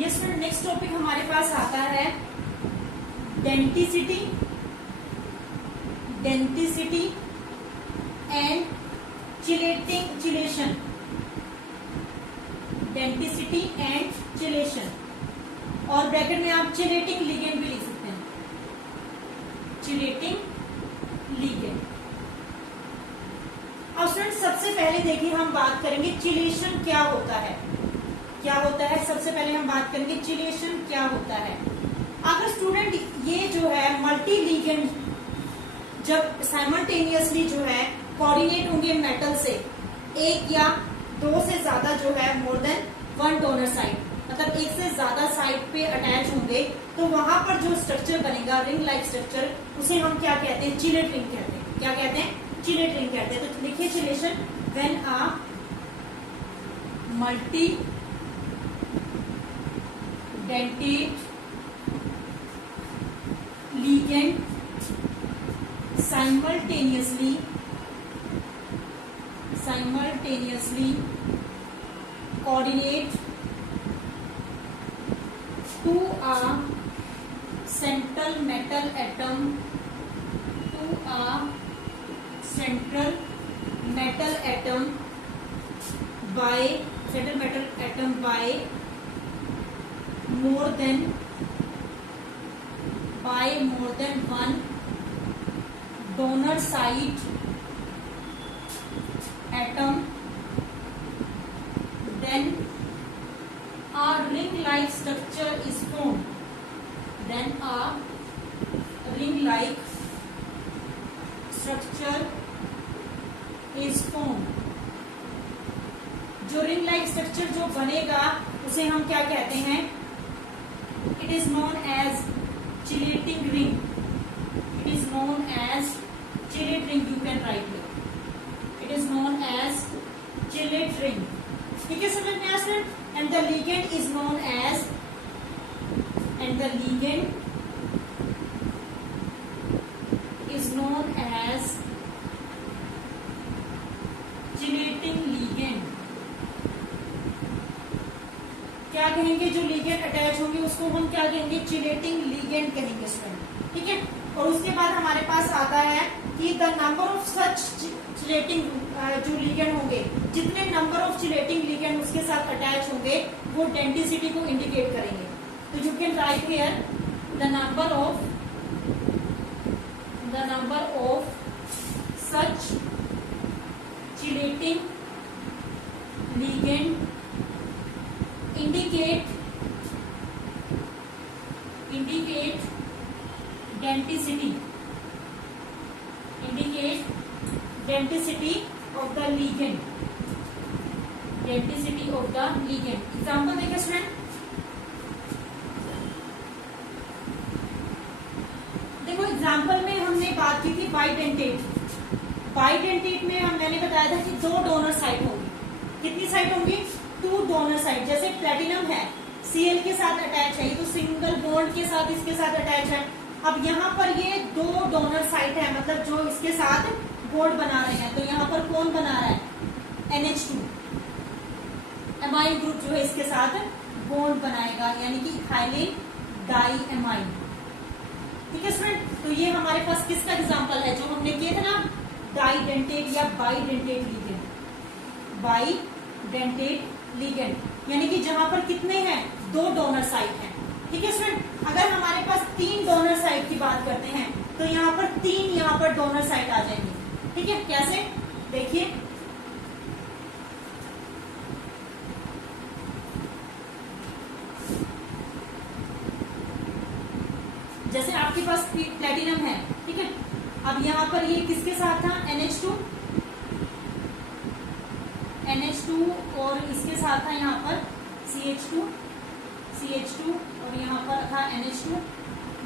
Yes friend, next topic हमारे पास आता है denticity and chelation. Denticity and chelation, और ब्रैकेट में आप चिलेटिंग लिगेंड भी लिख सकते हैं। Chelating ligand. अब फ्रेंड सबसे पहले देखिए हम बात करेंगे चिलेशन क्या होता है। क्या होता है, सबसे पहले हम बात करेंगे चिलेशन क्या होता है। अगर स्टूडेंट ये जो है मल्टी लिगेंड जब साइमल्टेनियसली जो है कोऑर्डिनेट होंगे मेटल से, एक या दो से ज्यादा जो है more than one donor side, मतलब एक से ज्यादा साइड पे अटैच होंगे, तो वहां पर जो स्ट्रक्चर बनेगा रिंग लाइक स्ट्रक्चर, उसे हम क्या कहते हैं, चिलेट रिंग कहते हैं। क्या कहते हैं, चिलेट रिंग कहते हैं। तो लिखिए chelation, when a multi dentate ligand simultaneously coordinate to a central metal atom by more than one donor site atom, then a ring like structure is formed. जो रिंग लाइक स्ट्रक्चर जो बनेगा उसे हम क्या कहते हैं, it is known as chilating ring. It is known as chilate ring. You can write here. It is known as chilate ring. ठीक है, समझ में आया student? And the ligand is known as chilating ligand. क्या कहेंगे, जो ligand attach होंगे उसको हम क्या कहेंगे, चिलेटिंग लिगेंड कहेंगे स्टूडेंट। ठीक है, और उसके बाद हमारे पास आता है कि the number of such chelating जो लिगेंड होंगे, जितने नंबर ऑफ चिलेटिंग लिगेंड उसके साथ अटैच होंगे वो डेंटिसिटी को इंडिकेट करेंगे। तो you can write here the number of such chelating ligand indicate denticity of the ligand. Example देखिए स्टूडेंट, देखो एग्जाम्पल में हमने बात की थी बाइडेंटेट में मैंने बताया था कि दो डोनर साइड होंगी। कितनी साइड होंगी, 2 डोनर साइड। जैसे प्लेटिनम है, Cl के साथ अटैच है, ये तो सिंगल बॉन्ड के साथ इसके साथ अटैच है। अब यहाँ पर ये 2 डोनर साइड है, मतलब जो इसके साथ बॉन्ड बना रहे हैं। तो यहाँ पर कौन बना रहा है, NH2 एमाइन ग्रुप जो है इसके साथ बॉन्ड बनाएगा, यानी कि इथाइलिन डाइएमाइन। ठीक है स्टूडेंट, तो ये हमारे पास किसका एग्जाम्पल है, जो हमने किए थे ना, डाइडेंटेट या बाइडेंटेट लिगेंड, यानी कि जहां पर कितने हैं, 2 डोनर साइट हैं। ठीक है स्टूडेंट, अगर हमारे पास 3 डोनर साइट की बात करते हैं तो यहाँ पर 3 यहाँ पर डोनर साइट आ जाएंगी। ठीक है, कैसे, देखिए जैसे आपके पास प्लेटिनम है, ठीक है, अब यहाँ पर ये किसके साथ था, NH2 और इसके साथ था यहाँ पर CH2 और यहाँ पर था NH2।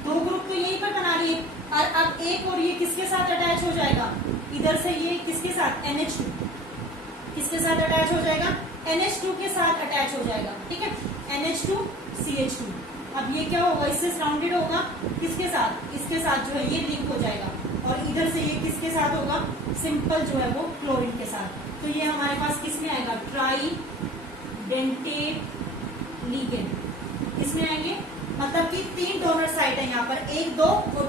2 ग्रुप तो यहीं पर बना रही है, और अब एक और ये किसके साथ अटैच हो जाएगा, इधर से ये किसके साथ, NH2 किसके साथ अटैच हो जाएगा, NH2 के साथ अटैच हो जाएगा। ठीक है, NH2 CH2। अब ये क्या होगा, इससे सराउंडेड होगा, किसके साथ, इसके साथ जो है ये लिंक हो जाएगा, और इधर से ये किसके साथ होगा, सिंपल जो है वो क्लोरीन के साथ। तो ये हमारे पास किसमें आएगा, ट्राई डेंटेट लिगेंड। है यहाँ पर, 1 2 और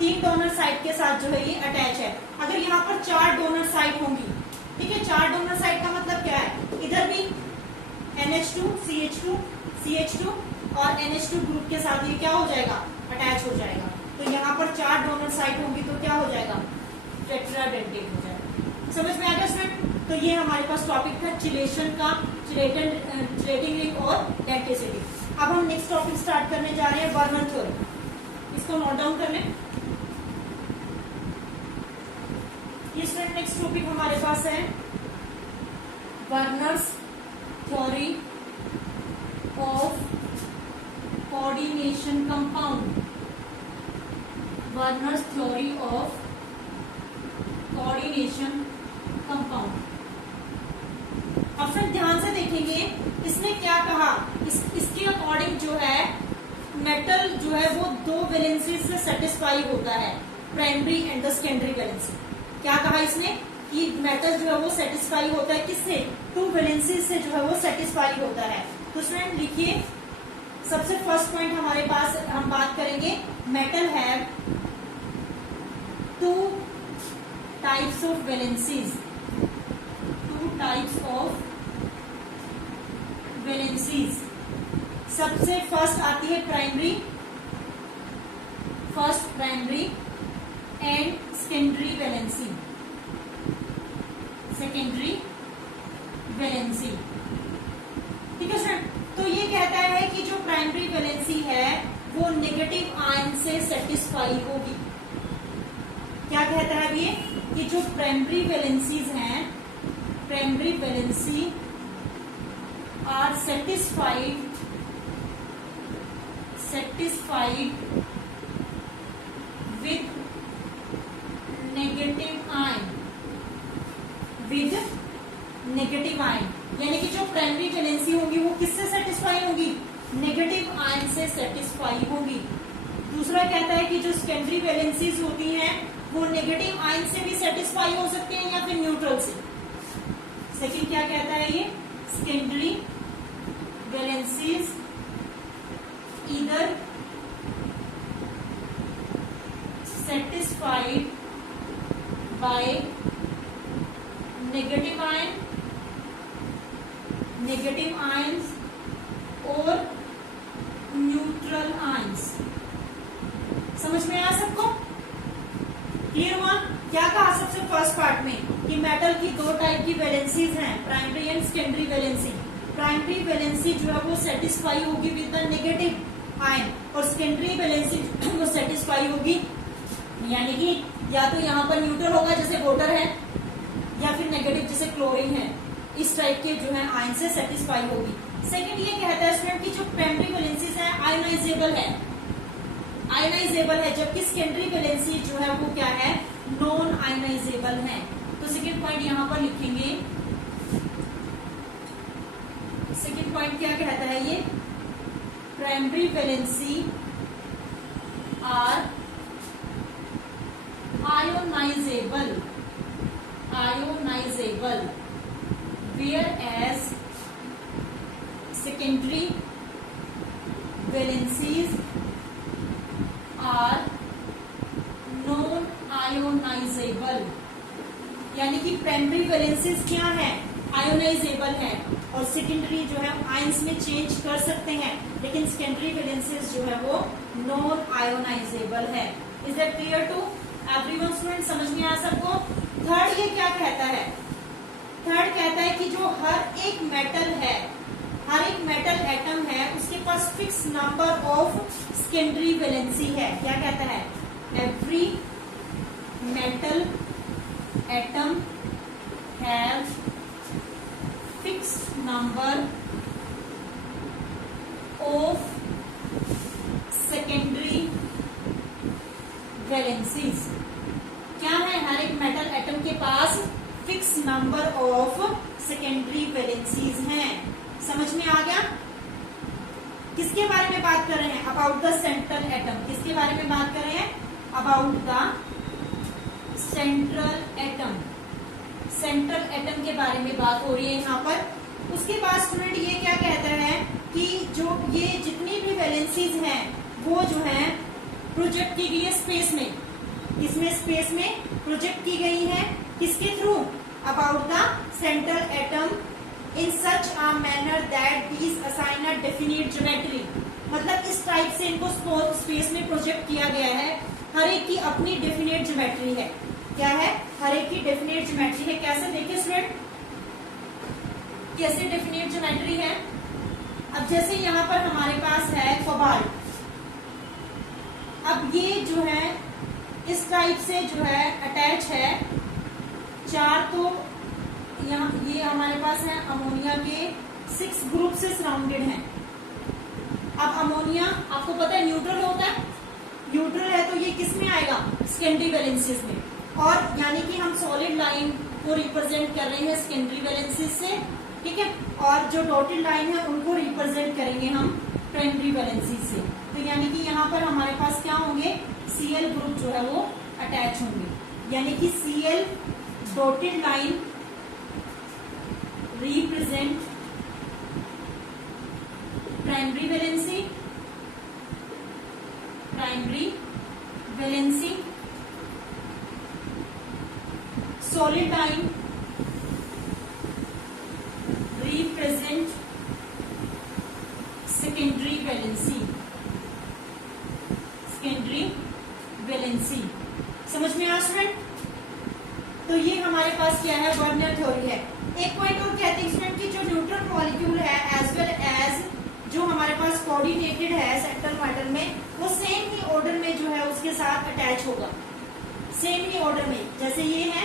3 डोनर साइड के साथ जो है ये अटैच है। अगर यहाँ पर 4 डोनर साइड होंगी, ठीक है, 4 डोनर साइड का मतलब क्या है, इधर भी NH2 CH2 CH2 और NH2 ग्रुप के साथ ये क्या हो जाएगा, अटैच हो जाएगा। तो यहाँ पर 4 डोनर साइड होंगी तो क्या हो जाएगा, टेट्राडेंटेट हो जाएगा। समझ में आ गया स्टूडेंट? तो ये हमारे पास टॉपिक था चिलेशन का, चिलेटिंग रिंग और डेंटिसिटी। अब हम नेक्स्ट टॉपिक स्टार्ट करने जा रहे हैं, बर्नर थ्योरी। इसको नोट डाउन कर लें। ये स्टूडेंट नेक्स्ट टॉपिक हमारे पास है Werner's theory of coordination compound. Werner's theory of coordination compound. अब फ्रेंड ध्यान से देखेंगे इसने क्या कहा, इसके अकॉर्डिंग जो है मेटल जो है वो 2 वैलेंसी से सेटिस्फाई होता है, primary and the secondary valency. क्या कहा इसने कि मेटल जो है वो सेटिस्फाई होता है किससे, 2 वैलेंसी से जो है वो सेटिस्फाई होता है। तो स्टूडेंट लिखिए, सबसे फर्स्ट पॉइंट हमारे पास हम बात करेंगे, metal have 2 types of valencies. 2 types of valencies. सबसे फर्स्ट आती है primary, first primary and secondary valency, secondary valency. ठीक है सर? तो ये कहता है कि जो प्राइमरी वैलेंसी है वो नेगेटिव आयन से सेटिस्फाई होगी। क्या कहता है ये कि जो प्राइमरी वैलेंसीज हैं, primary valency are satisfied with negative ion, with negative ion, यानी कि जो प्राइमरी वैलेंसी होगी वो किससे सेटिस्फाई होगी, नेगेटिव आयन से सेटिस्फाई होगी। दूसरा कहता है कि जो सेकेंडरी वैलेंसीज होती हैं वो नेगेटिव आयन से भी सेटिस्फाई हो सकते हैं या फिर न्यूट्रल से। सेकंड क्या कहता है ये, secondary valencies either satisfied by negative ions or neutral ions। समझ में आया सबको? क्लियर हुआ? क्या कहा सबसे फर्स्ट पार्ट में कि मेटल की 2 टाइप की वैलेंसीज हैं, primary and secondary valency. Primary valency जो है वो सेटिस्फाई होगी विद द नेगेटिव आयन और सेकेंडरी वैलेंसी वो सेटिस्फाई होगी, यानी कि या तो यहाँ पर न्यूट्रल होगा जैसे वाटर है, या फिर नेगेटिव जैसे क्लोरीन है, इस टाइप के जो है आयन से सेटिस्फाई होगी। सेकंड ये कहता है स्टूडेंट कि जो प्राइमरी वैलेंसीज है आयोनाइजेबल है, आयोनाइजेबल है, जबकि सेकेंडरी वैलेंसी जो है वो क्या है, नॉन आयोनाइजेबल है। तो सेकंड पॉइंट यहाँ पर लिखेंगे, सेकंड पॉइंट क्या कहता है ये, primary valency are ionisable, ionisable, whereas secondary valencies are non ionisable. यानी कि प्राइमरी वैलेंसीज क्या है, आयोनाइजेबल है, और सेकेंडरी जो है आयंस में चेंज कर सकते हैं, लेकिन सेकेंडरी वैलेंसीज जो है वो नॉन आयोनाइजेबल है। Is that clear to everyone student? समझ में आया सबको? थर्ड ये क्या कहता है, थर्ड कहता है कि जो हर एक मेटल है, हर एक मेटल एटम है, उसके पास fix number of secondary valency है। क्या कहता है, every metal atom have fixed number of secondary valencies। क्या है, हर एक मेटल एटम के पास fix number of secondary valencies हैं। समझ में आ गया? किसके बारे में बात कर रहे हैं, अबाउट द सेंट्रल एटम। किसके बारे में बात कर रहे हैं, about the central atom. Central atom के बारे में बात हो रही है यहाँ पर। उसके बाद स्टूडेंट ये क्या कहता है कि जो ये जितनी भी वैलेंसीज हैं वो जो है प्रोजेक्ट की गई है स्पेस में, इसमें स्पेस में प्रोजेक्ट की गई है किसके through, about the central atom in such a manner that these assign a definite geometry. मतलब इस टाइप से इनको स्पेस में प्रोजेक्ट किया गया है, हर एक की अपनी डेफिनेट ज्योमेट्री है। क्या है, हर एक की डेफिनेट ज्योमेट्री है। कैसे देखिए स्टूडेंट, कैसे डेफिनेट ज्योमेट्री है। अब जैसे यहाँ पर हमारे पास है कोबाल्ट, अब ये जो है इस टाइप से जो है अटैच है, चार तो यहाँ ये हमारे पास है अमोनिया के 6 ग्रुप से सराउंडेड हैं। अब अमोनिया आपको पता है न्यूट्रल होता है, न्यूट्रल है तो ये किस में आएगा, सेकेंडरी वैलेंसीज में, और यानी कि हम सॉलिड लाइन को रिप्रेजेंट कर रहे हैं सेकेंडरी वैलेंसीज से, ठीक है, और जो डॉटेड लाइन है उनको रिप्रेजेंट करेंगे हम प्राइमरी वैलेंसीज से। तो यानी कि यहाँ पर हमारे पास क्या होंगे, Cl ग्रुप जो है वो अटैच होंगे, यानी कि Cl dotted line represent primary valency, primary valency, solid line represent secondary valency, secondary valency. समझ में आया स्टूडेंट? तो ये हमारे पास क्या है, वर्नर थ्योरी है। एक पॉइंट और कहते हैं स्टूडेंट कि जो न्यूट्रल मॉलिक्यूल है एज वेल एज जो हमारे पास कोऑर्डिनेटेड है सेंट्रल मैटर में, वो सेम ही ऑर्डर में जो है उसके साथ अटैच होगा, सेम ही ऑर्डर में। जैसे ये है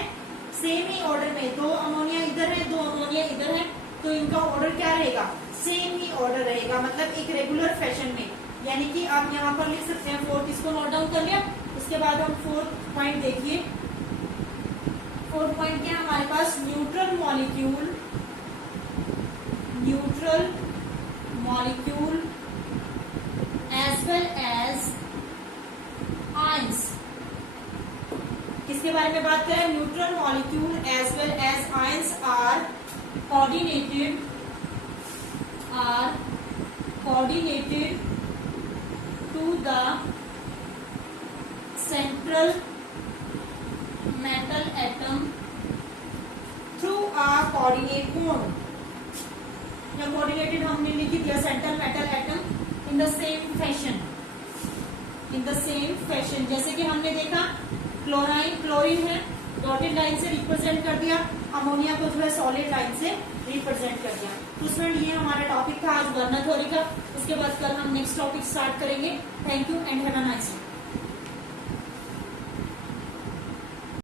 सेम ही ऑर्डर में, 2 अमोनिया इधर है 2 अमोनिया इधर है, तो इनका ऑर्डर क्या रहेगा, सेम ही ऑर्डर रहेगा, मतलब एक रेगुलर फैशन में। यानी कि आप यहाँ पर लिख सकते हैं, 4th इसको नोट डाउन कर लिया। उसके बाद हम 4th पॉइंट देखिए, 4th पॉइंट क्या है हमारे पास, neutral molecule, neutral molecule as well as ions. किसके बारे में बात करें, neutral molecule as well as ions are coordinated, to the central metal atom through a coordinate bond. या कोऑर्डिनेटेड हमने लिख दिया central metal atom in the same fashion, in the same fashion. जैसे कि हमने देखा क्लोराइन, क्लोरीन है dotted line से रिप्रेजेंट कर दिया, अमोनिया को जो है सॉलिड लाइन से रिप्रेजेंट कर दिया। तो स्टूडेंट ये हमारा टॉपिक था आज वर्नर थ्योरी का। उसके बाद कल हम नेक्स्ट टॉपिक स्टार्ट करेंगे। Thank you and have a nice day.